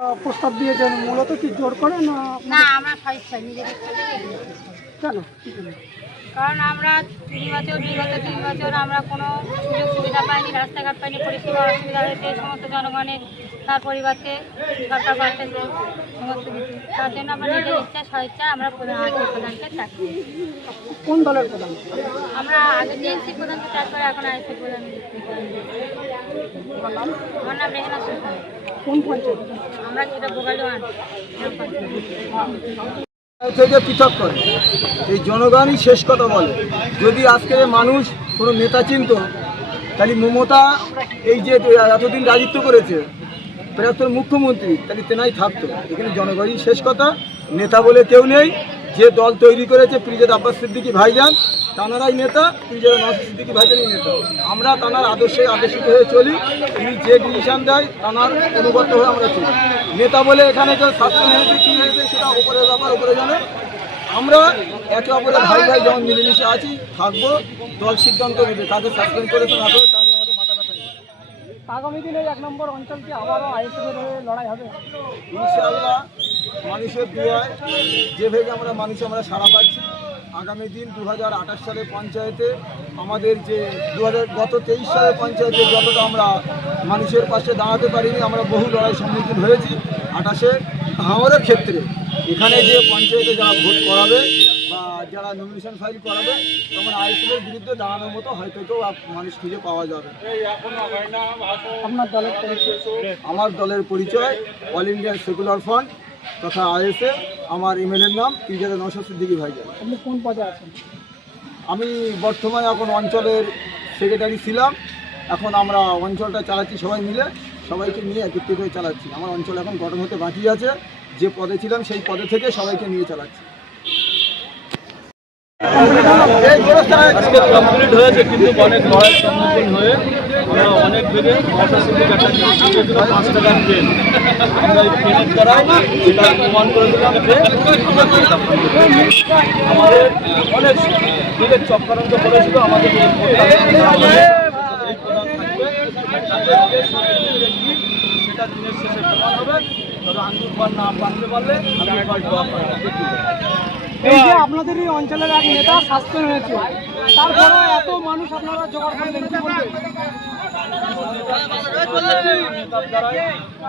প্রস্তাব দিয়েছেন মূলত কি জোর করে না? না, আমরা স্বেচ্ছায় নিজেদের কেন? কারণ আমরা বিগত 3 বছর আমরা কোনো সুযোগ সুবিধা পাইনি, রাস্তাঘাট পাইনি, পরিষেবা অসুবিধা হয়েছে এই সমস্ত জনগণের, তার পরিবর্তে সরকার পাচ্ছে সমস্ত কিছু। তার জন্য আমরা নিজের ইচ্ছা স্বেচ্ছায় আমরা প্রধানকে চাই। কোন দলের প্রধান? আমরা আগে টিএমসি প্রধানকে চাষ করে এখন আইসি প্রধান। আমার নাম রেহানা সুলতান। কোন পঞ্চায়েত? আমরা এটা বোগালি ওয়ান থেকে পৃথক করে এই জনগণই শেষ কথা বলে। যদি আজকে মানুষ কোনো নেতা চিনত তাহলে মমতা এই যে এতদিন রাজত্ব করেছে প্রাক্তন মুখ্যমন্ত্রী তাহলে তেনাই থাকতো। এখানে জনগণই শেষ কথা, নেতা বলে কেউ নেই। যে দল তৈরি করেছে পিরজাদা আব্বাস সিদ্দিকী ভাইজান, তানারাই নেতা, পিরজাদা নওশাদ সিদ্দিকী ভাইজানই নেতা। আমরা তানার আদর্শে আদর্শিত হয়ে চলি। তিনি যে ডিসিশন দেয় তানার অনুগত হয়ে আমরা চলি। নেতা বলে এখানে যে সাসপেন্ড হয়েছে কী হয়েছে সেটা উপরের ব্যাপার, উপরে জানে। আমরা একে অপরের ভাই ভাই যেমন মিলেমিশে আছি থাকবো। দল সিদ্ধান্ত নেবে তাকে সাসপেন্ড করেছে না করে, তাহলে আমাদের মাথা ব্যথা নেই। আগামী দিনে 1 নম্বর অঞ্চল কি আবারও আইএসএফের হয়ে লড়াই হবে? ইনশাআল্লাহ মানুষের দোয়ায় যেভাবে আমরা সাড়া পাচ্ছি, আগামী দিন 2028 সালে পঞ্চায়েতে আমাদের যে গত 23 সালের পঞ্চায়েতে যতটা আমরা মানুষের পাশে দাঁড়াতে পারিনি, আমরা বহু লড়াই সম্মুখীন হয়েছি। 28-এ হাওড়ের ক্ষেত্রে এখানে যে পঞ্চায়েতে যারা ভোট করাবে বা যারা নমিনেশন ফাইল করাবে তখন আইএসএফের বিরুদ্ধে দাঁড়ানোর মতো হয়তো কেউ মানুষ খুঁজে পাওয়া যাবে। আপনার দলের পরিচয়? আমার দলের পরিচয় অল ইন্ডিয়ান সেকুলার ফ্রন্ট তথা আইএসএফ। আমার এমএলএর নাম পিরজাদা নওশাদ সিদ্দিকী ভাইজান। আপনি কোন পদে আছেন? আমি বর্তমানে এখন অঞ্চলের সেক্রেটারি ছিলাম। এখন আমরা অঞ্চলটা চালাচ্ছি সবাই মিলে, সবাইকে নিয়ে একত্রিত হয়ে চালাচ্ছি। আমার অঞ্চল এখন গঠন হতে বাকি আছে। যে পদে ছিলাম সেই পদে থেকে সবাইকে নিয়ে চালাচ্ছি। আজকে কমপ্লিট হয়েছে, কিন্তু অনেক লড়াইয়ের সম্মুখীন হয়ে আমরা অনেক ভেবে নওশাদ সিদ্দিকী একটা নিউজ দিয়েছিল 5 টাকার ট্রেন। আমরা এই ট্রেনের দ্বারা সেটা প্রমাণ করে দিলাম যে আমাদের অনেক দিনের চক্রান্ত করেছিল। আমাদের এই প্রধান থাকবে, সেটা দিনের শেষে প্রমাণ হবে। তবে আন্দোলন না পারতে পারলে এই যে আপনাদের এই অঞ্চলের এক নেতা সাসপেন্ড হয়েছে, তারপরে এত মানুষ আপনারা জোগাড় করলেন, কি বলবেন? নেতার দ্বারাই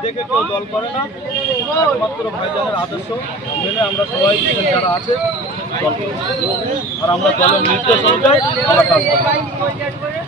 দেখে কেউ দল করে না, একমাত্র ভাইজানের আদর্শ মেনে আমরা সবাই যারা আছে দল করি। আর আমরা দলের নির্দেশ অনুযায়ী আমরা কাজ করি।